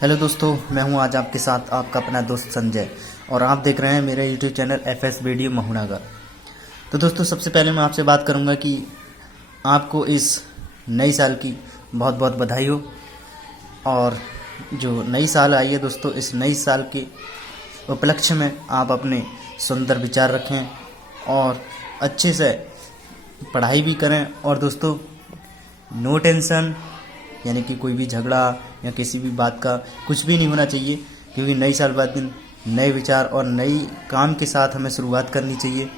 Hello दोस्तों, मैं हूं आज आपके साथ आपका अपना दोस्त संजय और आप देख रहे हैं मेरा यूट्यूब चैनल FS वीडियो महुनागर। तो दोस्तों, सबसे पहले मैं आपसे बात करूंगा कि आपको इस नई साल की बहुत बहुत बधाई हो। और जो नई साल आई है दोस्तों, इस नई साल के उपलक्ष्य में आप अपने सुंदर विचार रखें और अच्छे से पढ़ाई भी करें। और दोस्तों, नो टेंशन, यानी कि कोई भी झगड़ा या किसी भी बात का कुछ भी नहीं होना चाहिए, क्योंकि नई साल बाद दिन नए विचार और नई काम के साथ हमें शुरुआत करनी चाहिए।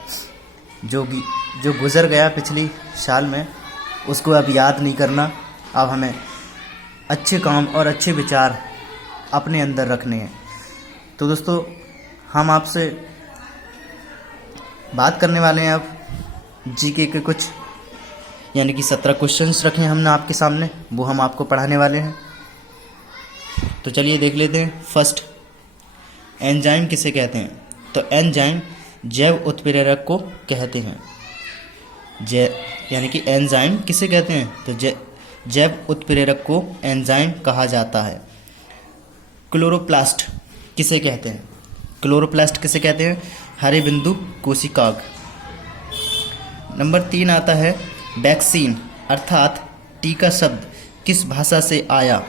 जो गुजर गया पिछली साल में उसको अब याद नहीं करना। अब हमें अच्छे काम और अच्छे विचार अपने अंदर रखने हैं। तो दोस्तों, हम आपसे बात करने वाले हैं अब जीके के कुछ, यानी कि 17 क्वेश्चंस रखे हैं हमने आपके सामने, वो हम आपको पढ़ाने वाले हैं। तो चलिए देख लेते हैं। फर्स्ट, एंजाइम किसे कहते हैं? तो एंजाइम जैव उत्प्रेरक को कहते हैं। यानी कि एंजाइम किसे कहते हैं? तो जैव उत्प्रेरक को एंजाइम कहा जाता है। क्लोरोप्लास्ट किसे कहते हैं? क्लोरोप्लास्ट किसे कहते हैं? हरे बिंदु कोशिकाग। नंबर 3 आता है वैक्सीन अर्थात टीका शब्द किस भाषा से आया?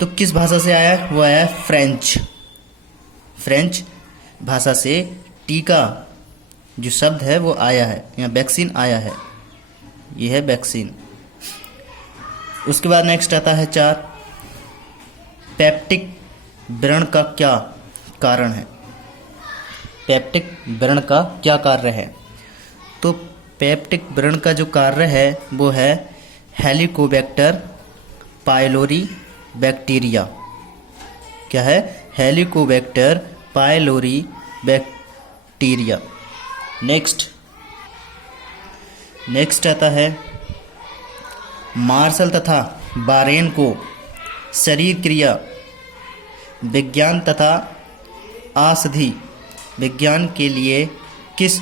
तो किस भाषा से आया? वो आया फ्रेंच भाषा से टीका जो शब्द है वो आया है, या वैक्सीन आया है। ये है वैक्सीन। उसके बाद नेक्स्ट आता है 4, पेप्टिक व्रण का क्या कारण है? पेप्टिक व्रण का क्या कार्य है? तो पेप्टिक व्रण का जो कार्य है वो है हेलिकोबैक्टर पायलोरी बैक्टीरिया। क्या है? Helicobacter pylori bacteria. नेक्स्ट आता है मार्शल तथा बारेन को शरीर क्रिया विज्ञान तथा औषधि विज्ञान के लिए किस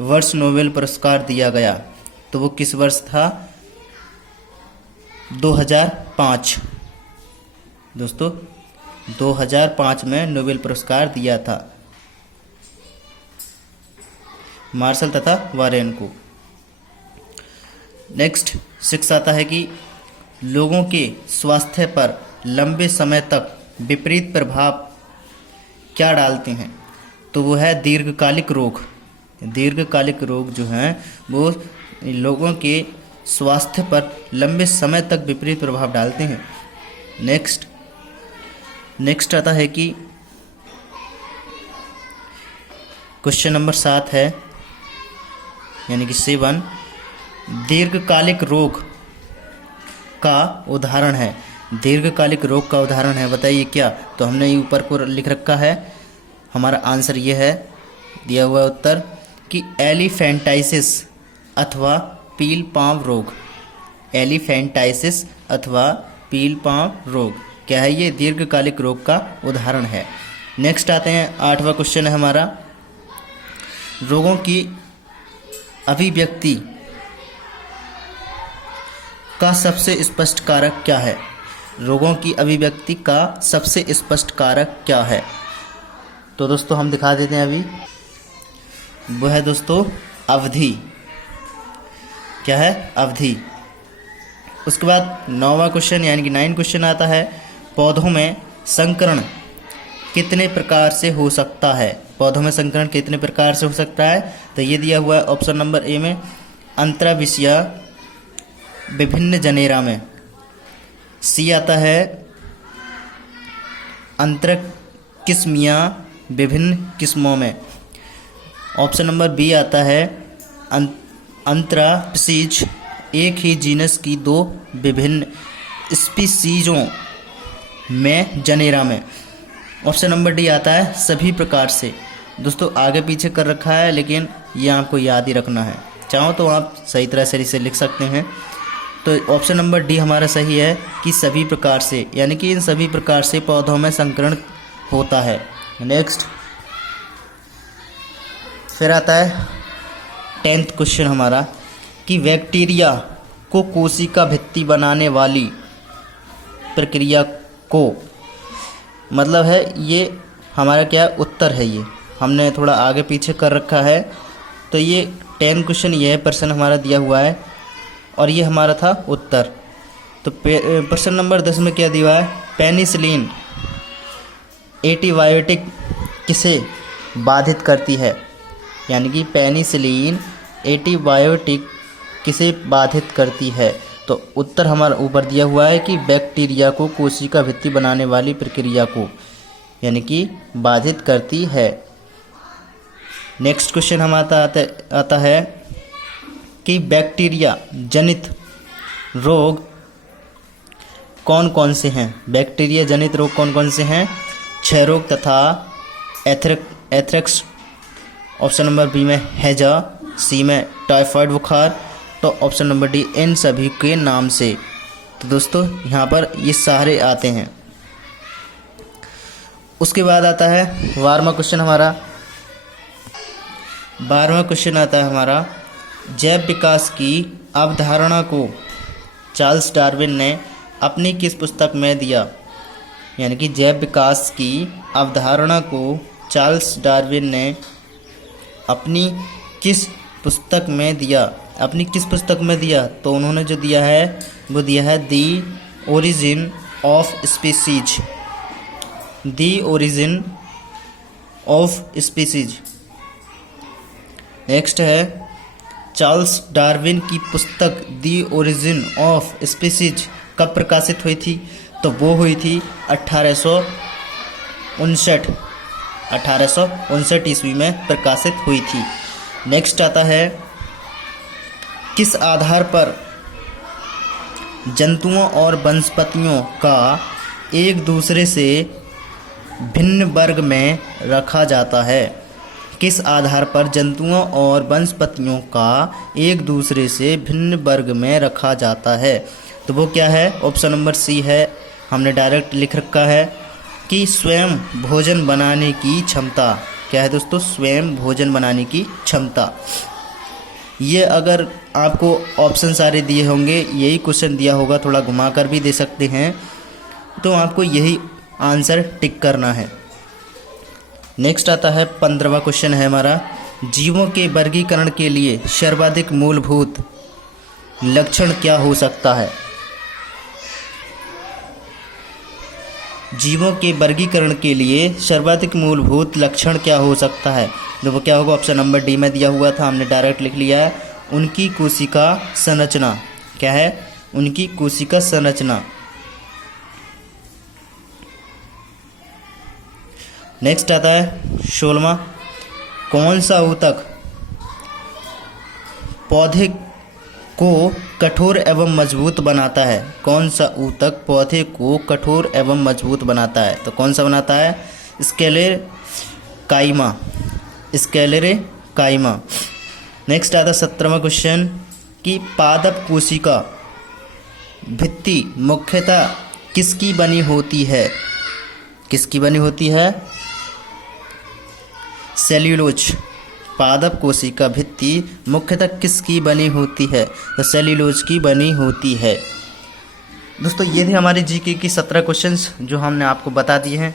वर्ष नोबेल पुरस्कार दिया गया? तो वो किस वर्ष था? 2005। दोस्तों, 2005 में नोबेल पुरस्कार दिया था मार्शल तथा वारेन को। नेक्स्ट 6 आता है कि लोगों के स्वास्थ्य पर लंबे समय तक विपरीत प्रभाव क्या डालते हैं? तो वो है दीर्घकालिक रोग। दीर्घकालिक रोग जो हैं वो लोगों के स्वास्थ्य पर लंबे समय तक विपरीत प्रभाव डालते हैं। नेक्स्ट आता है कि क्वेश्चन नंबर 7 है, यानी कि 7, दीर्घकालिक रोग का उदाहरण है। दीर्घकालिक रोग का उदाहरण है, बताइए क्या? तो हमने ये ऊपर को लिख रखा है। हमारा आंसर ये है, दिया हुआ उत्तर कि एलिफेंटाइसिस अथवा पील पाँव रोग। एलिफेंटाइसिस अथवा पील पाँव रोग क्या है? ये दीर्घकालिक रोग का उदाहरण है। नेक्स्ट आते हैं, 8वां क्वेश्चन है हमारा, रोगों की अभिव्यक्ति का सबसे स्पष्ट कारक क्या है? रोगों की अभिव्यक्ति का सबसे स्पष्ट कारक क्या है? तो दोस्तों हम दिखा देते हैं अभी। वो है दोस्तों अवधि। क्या है? अवधि। उसके बाद 9वां क्वेश्चन यानी कि 9 क्वेश्चन आता है, पौधों में संकरण कितने प्रकार से हो सकता है? पौधों में संकरण कितने प्रकार से हो सकता है? तो ये दिया हुआ है ऑप्शन नंबर ए में, अंतराविषया विभिन्न जनेरा में। सी आता है अंतरकिस्मिया विभिन्न किस्मों में। ऑप्शन नंबर बी आता है अंतरापसीज एक ही जीनस की 2 विभिन्न स्पीसीजों में जनेरा में। ऑप्शन नंबर डी आता है सभी प्रकार से। दोस्तों आगे पीछे कर रखा है, लेकिन ये आपको याद ही रखना है। चाहो तो आप सही तरह से इसे लिख सकते हैं। तो ऑप्शन नंबर डी हमारा सही है कि सभी प्रकार से, यानी कि इन सभी प्रकार से पौधों में संकरण होता है। नेक्स्ट फिर आता है 10th क्वेश्चन हमारा कि बैक्टीरिया को कोशिका भित्ति बनाने वाली प्रक्रिया को, मतलब है ये हमारा क्या है, उत्तर है। ये हमने थोड़ा आगे पीछे कर रखा है, तो ये 10 क्वेश्चन यह प्रश्न हमारा दिया हुआ है और ये हमारा था उत्तर। तो प्रश्न नंबर 10 में क्या दिया है, पेनिसिलिन एंटीबायोटिक किसे बाधित करती है, यानी कि पेनिसिलिन एंटीबायोटिक किसे बाधित करती है। तो उत्तर हमारा ऊपर दिया हुआ है कि बैक्टीरिया को कोशिका भित्ति बनाने वाली प्रक्रिया को, यानी कि बाधित करती है। नेक्स्ट क्वेश्चन हमारा आता है कि बैक्टीरिया जनित रोग कौन कौन से हैं। बैक्टीरिया जनित रोग कौन कौन से हैं, क्षय रोग तथा एथ्रेक्स। ऑप्शन नंबर बी में हैजा, सी में टाइफाइड बुखार, तो ऑप्शन नंबर डी इन सभी के नाम से। तो दोस्तों यहाँ पर ये सारे आते हैं। उसके बाद आता है 12वां क्वेश्चन हमारा। 12वां क्वेश्चन आता है हमारा, जैव विकास की अवधारणा को चार्ल्स डार्विन ने अपनी किस पुस्तक में दिया, यानी कि जैव विकास की अवधारणा को चार्ल्स डार्विन ने अपनी किस पुस्तक में दिया, अपनी किस पुस्तक में दिया। तो उन्होंने जो दिया है वो दिया है the origin of species, the origin of species. Next है चार्ल्स डार्विन की पुस्तक दी ओरिजिन ऑफ स्पीसीज कब प्रकाशित हुई थी, तो वो हुई थी 1859 ईस्वी में प्रकाशित हुई थी। नेक्स्ट आता है, किस आधार पर जंतुओं और वनस्पतियों का एक दूसरे से भिन्न वर्ग में रखा जाता है। किस आधार पर जंतुओं और वनस्पतियों का एक दूसरे से भिन्न वर्ग में रखा जाता है, तो वो क्या है, ऑप्शन नंबर सी है। हमने डायरेक्ट लिख रखा है कि स्वयं भोजन बनाने की क्षमता। क्या है दोस्तों, स्वयं भोजन बनाने की क्षमता। ये अगर आपको ऑप्शन सारे दिए होंगे, यही क्वेश्चन दिया होगा, थोड़ा घुमा कर भी दे सकते हैं, तो आपको यही आंसर टिक करना है। नेक्स्ट आता है 15वां क्वेश्चन है हमारा, जीवों के वर्गीकरण के लिए सर्वाधिक मूलभूत लक्षण क्या हो सकता है। जीवों के वर्गीकरण के लिए सर्वाधिक मूलभूत लक्षण क्या हो सकता है, तो वो क्या होगा, ऑप्शन नंबर डी में दिया हुआ था, हमने डायरेक्ट लिख लिया है, उनकी कोशिका संरचना। क्या है, उनकी कोशिका संरचना। नेक्स्ट आता है 16वां, कौन सा ऊतक पौधे को कठोर एवं मजबूत बनाता है। कौन सा ऊतक पौधे को कठोर एवं मजबूत बनाता है, तो कौन सा बनाता है, स्क्लेरेकाइमा। नेक्स्ट आता 17वां क्वेश्चन कि पादप कोशिका भित्ति मुख्यतः किसकी बनी होती है। किसकी बनी होती है, सेल्यूलोज। पादप कोशिका भित्ति मुख्यतः किसकी बनी होती है, तो सेल्यूलोज की बनी होती है। दोस्तों ये थे हमारे जीके की 17 क्वेश्चंस जो हमने आपको बता दिए हैं।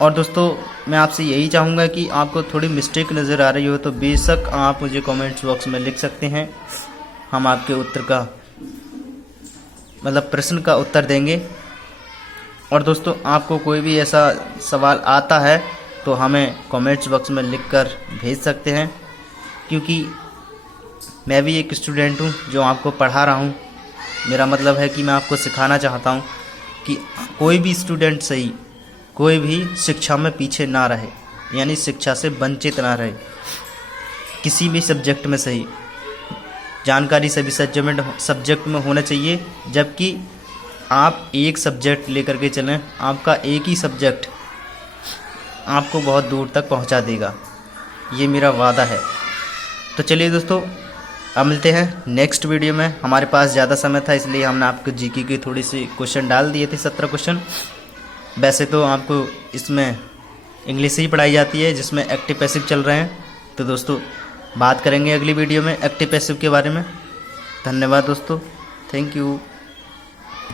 और दोस्तों मैं आपसे यही चाहूँगा कि आपको थोड़ी मिस्टेक नज़र आ रही हो तो बेशक आप मुझे कमेंट्स बॉक्स में लिख सकते हैं, हम आपके उत्तर का मतलब प्रश्न का उत्तर देंगे। और दोस्तों आपको कोई भी ऐसा सवाल आता है तो हमें कमेंट्स बॉक्स में लिखकर भेज सकते हैं, क्योंकि मैं भी एक स्टूडेंट हूँ जो आपको पढ़ा रहा हूँ। मेरा मतलब है कि मैं आपको सिखाना चाहता हूँ कि कोई भी स्टूडेंट सही, कोई भी शिक्षा में पीछे ना रहे, यानी शिक्षा से वंचित ना रहे, किसी भी सब्जेक्ट में सही। जानकारी सभी सब्जेक्ट में होना चाहिए, जबकि आप एक सब्जेक्ट लेकर के चलें, आपका एक ही सब्जेक्ट आपको बहुत दूर तक पहुंचा देगा, ये मेरा वादा है। तो चलिए दोस्तों अब मिलते हैं नेक्स्ट वीडियो में। हमारे पास ज़्यादा समय था इसलिए हमने आपको जीके की थोड़ी सी क्वेश्चन डाल दिए थे, 17 क्वेश्चन। वैसे तो आपको इसमें इंग्लिश ही पढ़ाई जाती है जिसमें एक्टिव पैसिव चल रहे हैं। तो दोस्तों बात करेंगे अगली वीडियो में एक्टिव पैसिव के बारे में। धन्यवाद दोस्तों, थैंक यू।